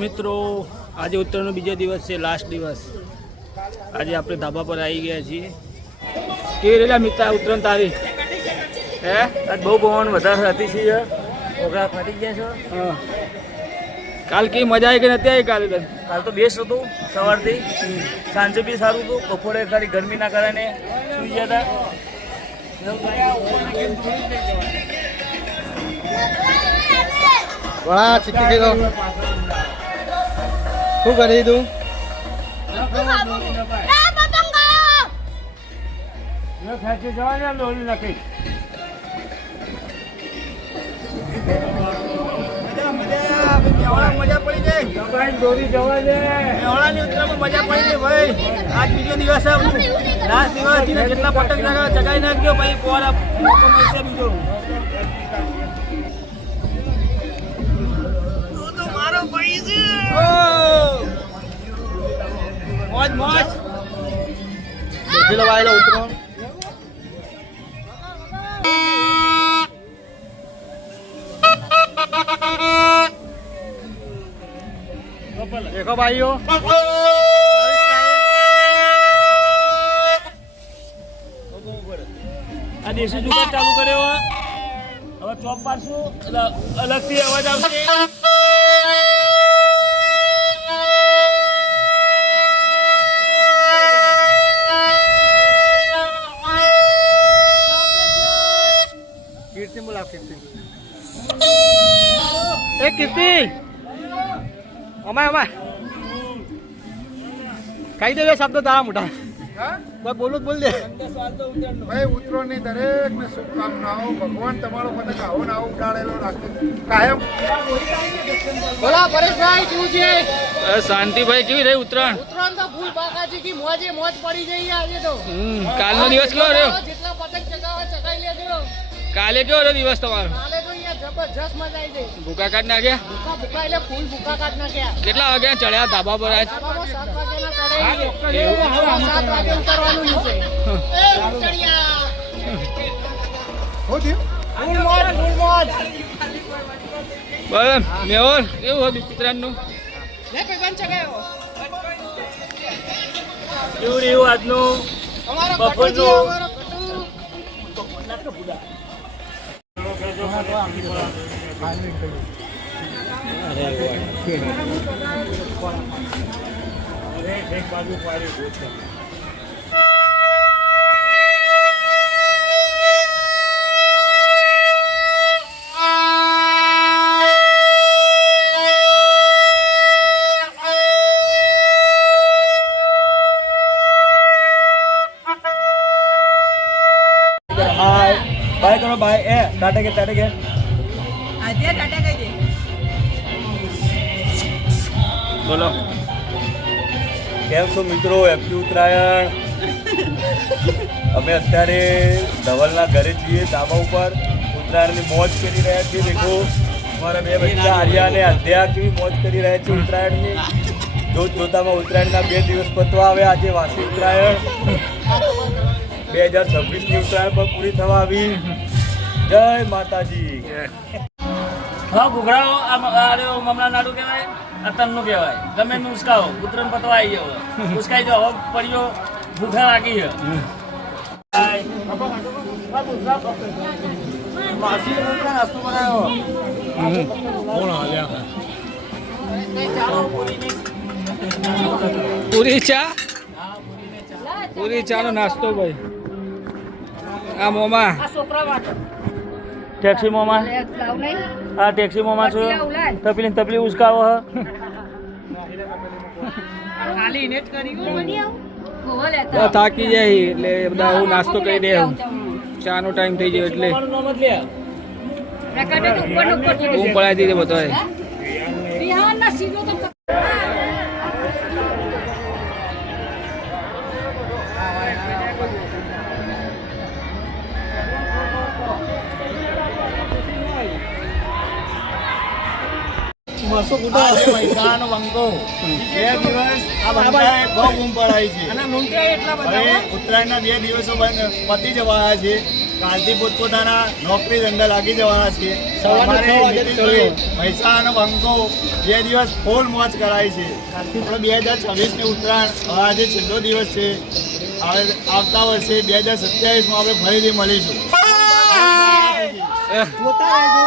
મિત્રો આજે ઉત્તરાયણનો બીજો દિવસ છે, લાસ્ટ દિવસ. આજે આપણે ધાબા પર આવી ગયા છીએ. કેવી રીતે મિત્ર ઉત્તરાયણ તારી? હે આજ બહુ પવન વધારે હતી છે. ઓગળા ફાટી ગયા છો? હા. કાલ કેવી મજા આવી કે નથી આવી? કાલ તો બેસ્ટ હતું. સવારથી સાંજે બી સારું હતું. બપોરે ખાલી ગરમીના કારણે સુઈ ગયા વળા ચીકી ગયો. શું કરી તું? મજા પડી જાય. દોરી જવા દે. મેહોણાની ઉત્તરાયણમાં મજા પડી ગઈ ભાઈ. આજ બીજો દિવસ લાસ્ટ દિવસ. જેટલા પતંગ ચગાઈ નાખ્યો ભાઈ. પોર મોકો મળશે બીજો. મારો ભાઈ છે. મોજ મોજ. કેટલો વાયેલો ઉતરવાનું? દેખો ભાઈઓ, આ દેશી જુગાર ચાલુ કર્યો. હવે ચોપ પાડશું એટલે અલગથી અવાજ આવશે. કીર્તિ બોલાવ. કીર્તિ એ કીર્તિ અમાય અમાય કઈ દેવે શબ્દ તારા મોટા. બસ બોલું જ બોલ દે ભાઈ. ઉત્તરાયણની દરેકને શુભકામનાઓ. ભગવાન તમારો પતંગ આવો ને આવો ઉડાડેલો રાખે કાયમ. બોલા પરેશભાઈ, શું છે? શાંતિભાઈ કેવી રહી ઉત્તરાયણ? ઉત્તરાયણ તો ફૂલ બાકાજી કી મોજે મોજ પડી જઈ આજે તો. કાલનો દિવસ કેવો રહ્યો? જેટલા પતંગ ચગાવવા ચગાઈ લેજો. કાલે કેવો રહ્યો દિવસ તમારો? કાલે તો અહીંયા જબરજસ્ત મજા આવી ગઈ. ભૂકા કાઢ નાખ્યા? ભૂકા ભૂકા એટલે ફૂલ ભૂકા કાઢ નાખ્યા. કેટલા વાગ્યા ચડ્યા ધાબા પર આજ? 7 વાગ્યાના ચડે. 7 વાગે ઉતરવાનું નીચે. એ ચડિયા. હો થયું? ફૂલ મોજ ફૂલ મોજ. બરાબર. મેહોલ કેવું હતું ઉત્તરાયણનું? લે ભાઈ ચગાયો. કેવું રહ્યું આજનું અમારો બપોરનું? કટુ અમારો કટુ. બાય કરો બાય. એ ટાટા કે આજે ટાટા કહી દે. બોલો. કેમ છો મિત્રો? હેપી ઉત્તરાયણ. અમે અત્યારે ધવલના ઘરે છીએ, ધાબા ઉપર ઉત્તરાયણની મોજ કરી રહ્યા છીએ. દેખો અમારા બે બચ્ચા આર્યા અને અધ્યા કેવી મોજ કરી રહ્યા છે ઉત્તરાયણની. જોતામાં ઉત્તરાયણના 2 દિવસ પતવા આવે. આજે વાસી ઉત્તરાયણ 2026ની ઉત્તરાયણ પણ પૂરી થવા આવી. જય માતાજી. હા ઘૂઘરાઓ મમરા નાડુ કહેવાય, અતનનું કહેવાય. ગમે એનું ઉસકાવો. ઉત્તરાયણ પતવા આવી ગયો. ઉસકાઈ જાઓ. હવે પડ્યો ભૂખા લાગી છે. પૂરી ચા નો નાસ્તો ભાઈ. આ મોમાં ટેક્સી મોમાં. આ ટેક્સી મોમાં છો. તપલી ઉસકાવો હ. થાકી જાય એટલે બધા હું નાસ્તો કરી દે. ચા નો ટાઈમ થઈ ગયો એટલે હું પડાવી દીધે બધો. આજે મહેસાણાનો બંકો 2 દિવસ આ બંકાએ બહુ બૂમ પડાવી છે. અને લૂંટ્યા એટલા બધા હવે ઉત્તરાયણના 2 દિવસો પતી જવાના છે. કાલથી પોતપોતાના નોકરી ધંધા લાગી જવાના છે. અમારે નીતિશભાઈ મહેસાણાનો બંકો 2 દિવસ ફૂલ મોજ કરાય છે. આપણે 2026ની ઉત્તરાયણ હવે આજે છેલ્લો દિવસ છે. હવે આવતા વર્ષે 2027માં આપણે ફરીથી મળીશું. જોતા રહેજો.